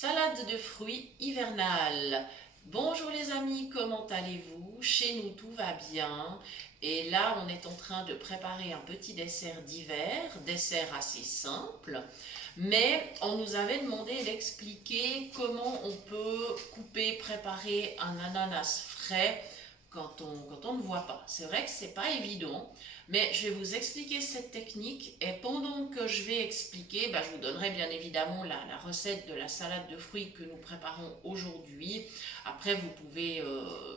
Salade de fruits hivernale. Bonjour les amis, comment allez-vous? Chez nous tout va bien. Et là, on est en train de préparer un petit dessert d'hiver, dessert assez simple. Mais on nous avait demandé d'expliquer comment on peut couper, préparer un ananas frais quand on ne voit pas. C'est vrai que c'est pas évident, mais je vais vous expliquer cette technique et pendant que je vais expliquer, je vous donnerai bien évidemment la recette de la salade de fruits que nous préparons aujourd'hui. Après, vous pouvez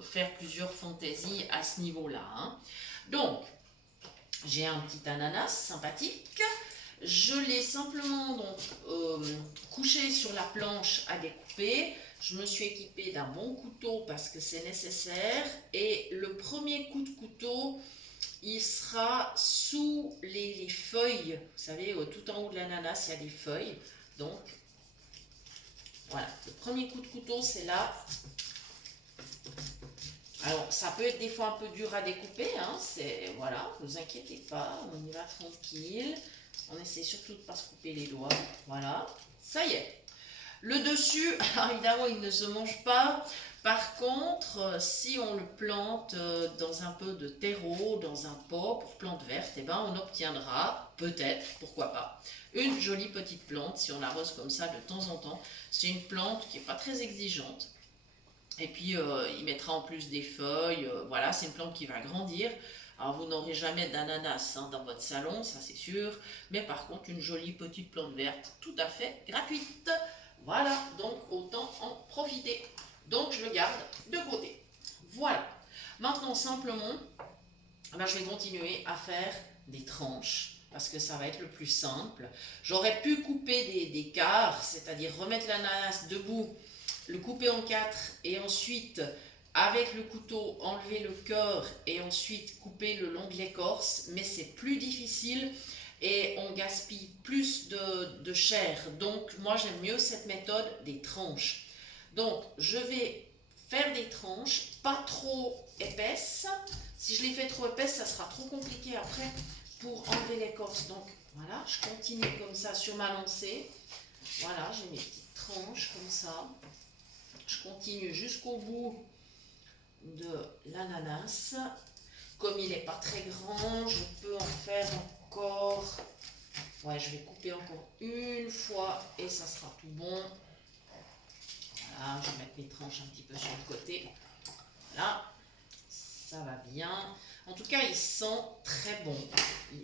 faire plusieurs fantaisies à ce niveau-là, hein. Donc, j'ai un petit ananas sympathique. Je l'ai simplement couché sur la planche à découper. Je me suis équipée d'un bon couteau parce que c'est nécessaire. Et le premier coup de couteau, il sera sous les feuilles. Vous savez, tout en haut de l'ananas, il y a des feuilles. Donc, voilà. Le premier coup de couteau, c'est là. Alors, ça peut être des fois un peu dur à découper, hein, voilà, ne vous inquiétez pas, on y va tranquille. On essaie surtout de ne pas se couper les doigts, voilà, ça y est. Le dessus, alors évidemment, il ne se mange pas. Par contre, si on le plante dans un peu de terreau, dans un pot pour plante verte, eh ben, on obtiendra, peut-être, pourquoi pas, une jolie petite plante si on l'arrose comme ça de temps en temps. C'est une plante qui n'est pas très exigeante. Et puis, il mettra en plus des feuilles. Voilà, c'est une plante qui va grandir. Alors, vous n'aurez jamais d'ananas dans votre salon, ça c'est sûr. Mais par contre, une jolie petite plante verte, tout à fait gratuite. Voilà, donc autant en profiter. Donc, je le garde de côté. Voilà. Maintenant, simplement, je vais continuer à faire des tranches parce que ça va être le plus simple. J'aurais pu couper des quarts, c'est-à-dire remettre l'ananas debout, le couper en quatre et ensuite avec le couteau enlever le cœur et ensuite couper le long de l'écorce, mais c'est plus difficile et on gaspille plus de chair. Donc moi j'aime mieux cette méthode des tranches. Donc je vais faire des tranches pas trop épaisses. Si je les fais trop épaisses, ça sera trop compliqué après pour enlever l'écorce. Donc voilà, je continue comme ça sur ma lancée. Voilà, j'ai mes petites tranches comme ça. Je continue jusqu'au bout de l'ananas. Comme il n'est pas très grand, je peux en faire encore. Ouais, je vais couper encore une fois et ça sera tout bon. Voilà, je vais mettre mes tranches un petit peu sur le côté. Voilà, ça va bien. En tout cas, il sent très bon.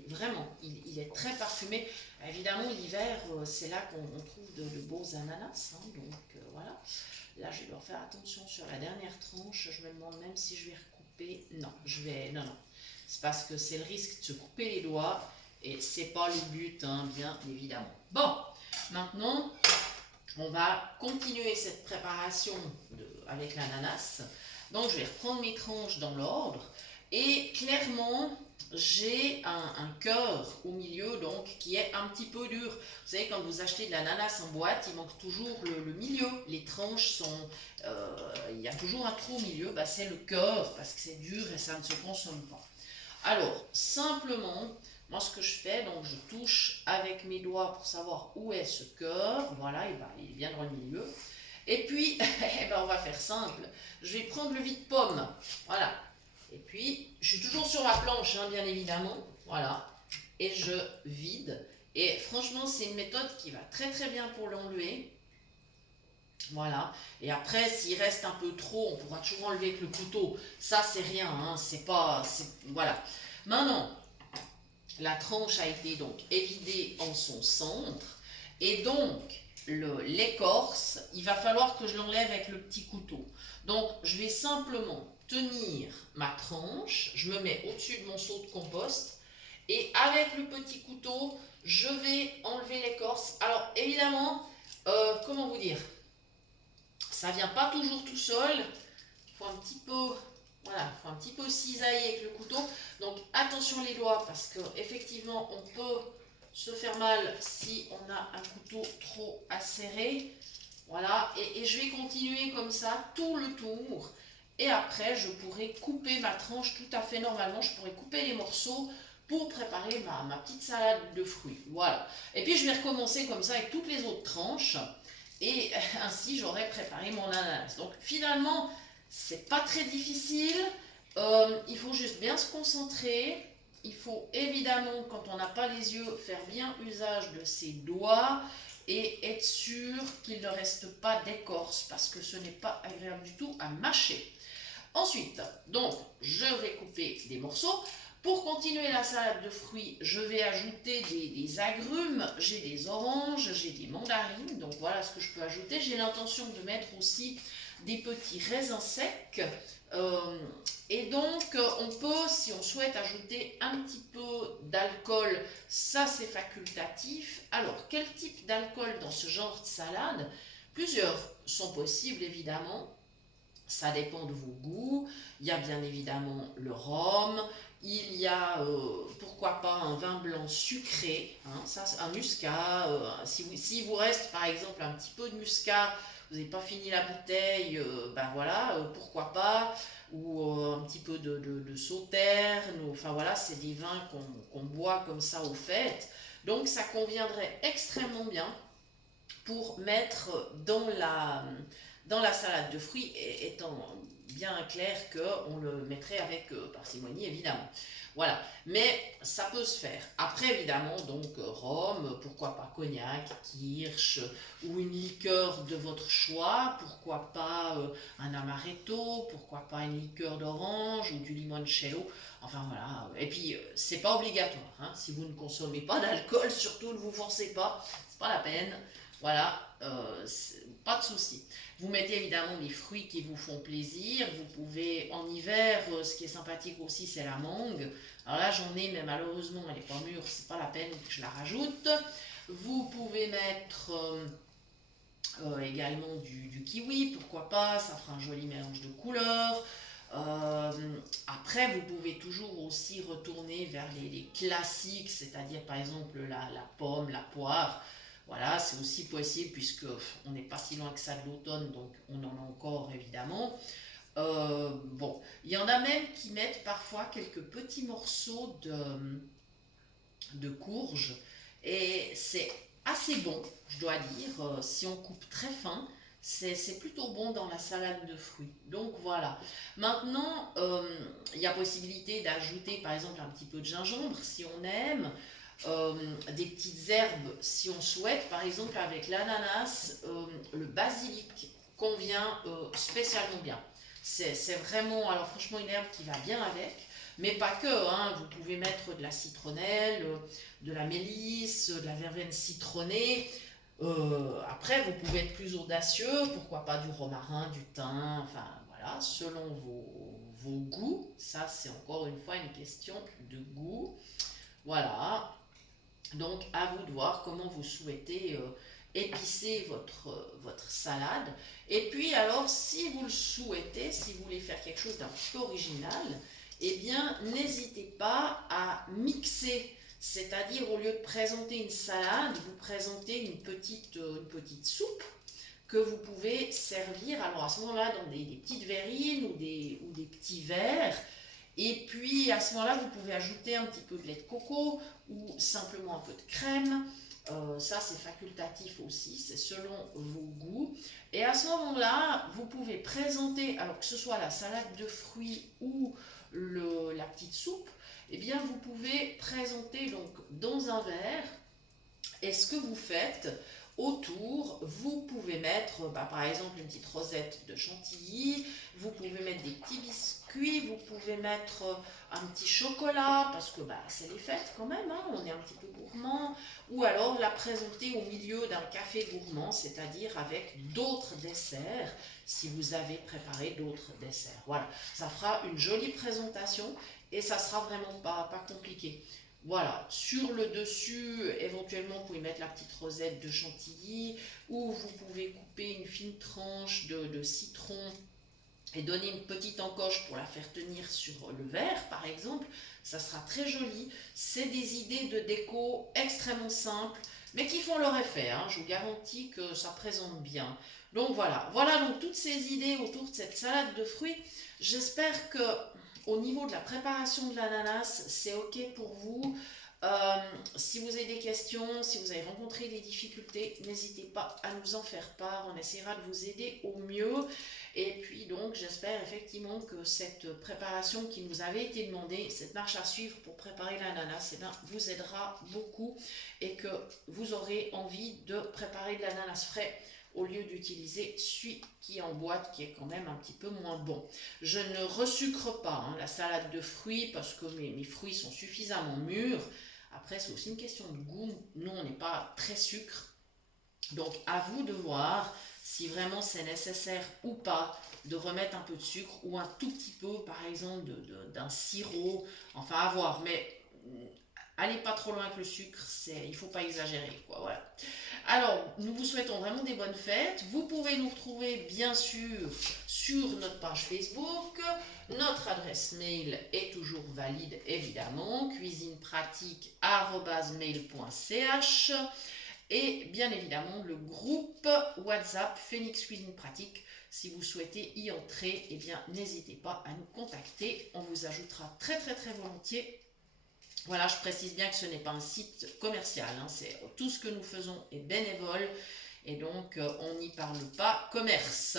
Vraiment, il est très parfumé. Évidemment, l'hiver, c'est là qu'on trouve de beaux ananas, hein, donc voilà. Là, je dois faire attention sur la dernière tranche. Je me demande même si je vais recouper. Non, non. C'est parce que c'est le risque de se couper les doigts et c'est pas le but, hein, bien évidemment. Bon, maintenant, on va continuer cette préparation avec l'ananas. Donc, je vais reprendre mes tranches dans l'ordre. Et clairement, j'ai un cœur au milieu donc qui est un petit peu dur. Vous savez, quand vous achetez de l'ananas en boîte, il manque toujours le milieu. Les tranches sont... il y a toujours un trou au milieu. C'est le cœur parce que c'est dur et ça ne se consomme pas. Alors, simplement, moi ce que je fais, donc je touche avec mes doigts pour savoir où est ce cœur. Voilà, il est bien dans le milieu. Et puis, on va faire simple. Je vais prendre le vide-pomme. Voilà. Et puis, je suis toujours sur ma planche, hein, bien évidemment. Voilà. Et je vide. Et franchement, c'est une méthode qui va très très bien pour l'enlever. Voilà. Et après, s'il reste un peu trop, on pourra toujours enlever avec le couteau. Ça, c'est rien, hein. C'est pas... Voilà. Maintenant, la tranche a été donc évidée en son centre. Et donc, l'écorce, il va falloir que je l'enlève avec le petit couteau. Donc, je vais simplement tenir ma tranche, je me mets au-dessus de mon seau de compost, et avec le petit couteau, je vais enlever l'écorce. Alors, évidemment, comment vous dire, ça vient pas toujours tout seul, il faut un petit peu... Voilà, il faut un petit peu cisailler avec le couteau. Donc attention les doigts parce qu'effectivement on peut se faire mal si on a un couteau trop acéré. Voilà, et je vais continuer comme ça tout le tour. Et après je pourrai couper ma tranche tout à fait normalement. Je pourrai couper les morceaux pour préparer ma petite salade de fruits. Voilà. Et puis je vais recommencer comme ça avec toutes les autres tranches. et ainsi j'aurai préparé mon ananas. Donc finalement, c'est pas très difficile. Il faut juste bien se concentrer. Il faut évidemment, quand on n'a pas les yeux, faire bien usage de ses doigts et être sûr qu'il ne reste pas d'écorce parce que ce n'est pas agréable du tout à mâcher. Ensuite, donc, je vais couper des morceaux. Pour continuer la salade de fruits, je vais ajouter des agrumes. J'ai des oranges, j'ai des mandarines. Donc voilà ce que je peux ajouter. J'ai l'intention de mettre aussi des petits raisins secs. Et donc, on peut, si on souhaite ajouter un petit peu d'alcool, ça c'est facultatif. Alors, quel type d'alcool dans ce genre de salade? Plusieurs sont possibles, évidemment. Ça dépend de vos goûts. Il y a bien évidemment le rhum. Il y a, pourquoi pas, un vin blanc sucré, hein, ça, un muscat. Si vous reste par exemple un petit peu de muscat, vous n'avez pas fini la bouteille, ben voilà, pourquoi pas. Ou un petit peu de sauterne. Enfin voilà, c'est des vins qu'on boit comme ça aux fêtes. Donc ça conviendrait extrêmement bien pour mettre dans la salade de fruits, étant bien clair qu'on le mettrait avec parcimonie, évidemment. Voilà, mais ça peut se faire. Après, évidemment, donc rhum, pourquoi pas cognac, kirsch, ou une liqueur de votre choix, pourquoi pas un amaretto, pourquoi pas une liqueur d'orange ou du limoncello. Enfin voilà, et puis c'est pas obligatoire, hein. Si vous ne consommez pas d'alcool, surtout ne vous forcez pas, c'est pas la peine. Voilà, pas de souci. Vous mettez évidemment les fruits qui vous font plaisir. Vous pouvez, en hiver, ce qui est sympathique aussi, c'est la mangue. Alors là, j'en ai, mais malheureusement, elle n'est pas mûre, c'est pas la peine que je la rajoute. Vous pouvez mettre également du kiwi, pourquoi pas, ça fera un joli mélange de couleurs. Après, vous pouvez toujours aussi retourner vers les classiques, c'est-à-dire par exemple la pomme, la poire. Voilà, c'est aussi possible puisque on n'est pas si loin que ça de l'automne, donc on en a encore évidemment. Bon, il y en a même qui mettent parfois quelques petits morceaux de courge et c'est assez bon, je dois dire. Si on coupe très fin, c'est plutôt bon dans la salade de fruits. Donc voilà. Maintenant, il y a possibilité d'ajouter par exemple un petit peu de gingembre si on aime. Des petites herbes si on souhaite. Par exemple, avec l'ananas, le basilic convient spécialement bien. C'est vraiment, alors franchement, une herbe qui va bien avec. Mais pas que, hein. Vous pouvez mettre de la citronnelle, de la mélisse, de la verveine citronnée. Après, vous pouvez être plus audacieux, pourquoi pas du romarin, du thym, enfin voilà, selon vos goûts. Ça, c'est encore une fois une question de goût. Voilà. Donc, à vous de voir comment vous souhaitez épicer votre salade. Et puis, alors, si vous le souhaitez, si vous voulez faire quelque chose d'un petit peu original, eh bien, n'hésitez pas à mixer. C'est-à-dire, au lieu de présenter une salade, vous présentez une petite soupe que vous pouvez servir, alors à ce moment-là, dans des petites verrines ou des petits verres. Et puis à ce moment-là, vous pouvez ajouter un petit peu de lait de coco ou simplement un peu de crème. Ça, c'est facultatif aussi, c'est selon vos goûts. Et à ce moment-là, vous pouvez présenter, alors que ce soit la salade de fruits ou la petite soupe, eh bien, vous pouvez présenter donc dans un verre. Et ce que vous faites autour, vous pouvez mettre par exemple une petite rosette de chantilly, vous pouvez mettre des petits biscuits, vous pouvez mettre un petit chocolat, parce que c'est les fêtes quand même, hein, on est un petit peu gourmand, ou alors la présenter au milieu d'un café gourmand, c'est-à-dire avec d'autres desserts, si vous avez préparé d'autres desserts. Voilà, ça fera une jolie présentation et ça sera vraiment pas compliqué. Voilà, sur le dessus, éventuellement, vous pouvez mettre la petite rosette de chantilly ou vous pouvez couper une fine tranche de citron et donner une petite encoche pour la faire tenir sur le verre, par exemple. Ça sera très joli. C'est des idées de déco extrêmement simples, mais qui font leur effet, hein. Je vous garantis que ça présente bien. Donc voilà donc toutes ces idées autour de cette salade de fruits. J'espère que au niveau de la préparation de l'ananas, c'est ok pour vous. Si vous avez des questions, si vous avez rencontré des difficultés, n'hésitez pas à nous en faire part. On essaiera de vous aider au mieux. Et puis donc, j'espère effectivement que cette préparation qui nous avait été demandée, cette marche à suivre pour préparer l'ananas, eh bien, vous aidera beaucoup et que vous aurez envie de préparer de l'ananas frais au lieu d'utiliser celui qui est en boîte, qui est quand même un petit peu moins bon. Je ne resucre pas la salade de fruits parce que mes fruits sont suffisamment mûrs. Après, c'est aussi une question de goût. Nous, on n'est pas très sucre. Donc, à vous de voir si vraiment c'est nécessaire ou pas de remettre un peu de sucre ou un tout petit peu, par exemple, d'un sirop. Enfin, à voir. Mais allez pas trop loin avec le sucre. Il ne faut pas exagérer, quoi. Voilà. Alors, nous vous souhaitons vraiment des bonnes fêtes. Vous pouvez nous retrouver bien sûr sur notre page Facebook. Notre adresse mail est toujours valide évidemment, cuisinepratique@mail.ch et bien évidemment le groupe WhatsApp Phoenix Cuisine Pratique. Si vous souhaitez y entrer, eh bien n'hésitez pas à nous contacter. On vous ajoutera très volontiers. Voilà, je précise bien que ce n'est pas un site commercial, c'est tout ce que nous faisons est bénévole et donc on n'y parle pas commerce.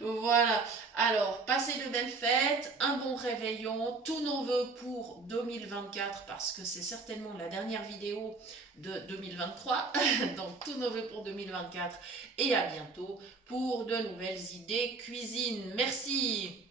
Voilà, alors passez de belles fêtes, un bon réveillon, tous nos voeux pour 2024 parce que c'est certainement la dernière vidéo de 2023, donc tous nos voeux pour 2024 et à bientôt pour de nouvelles idées cuisine. Merci.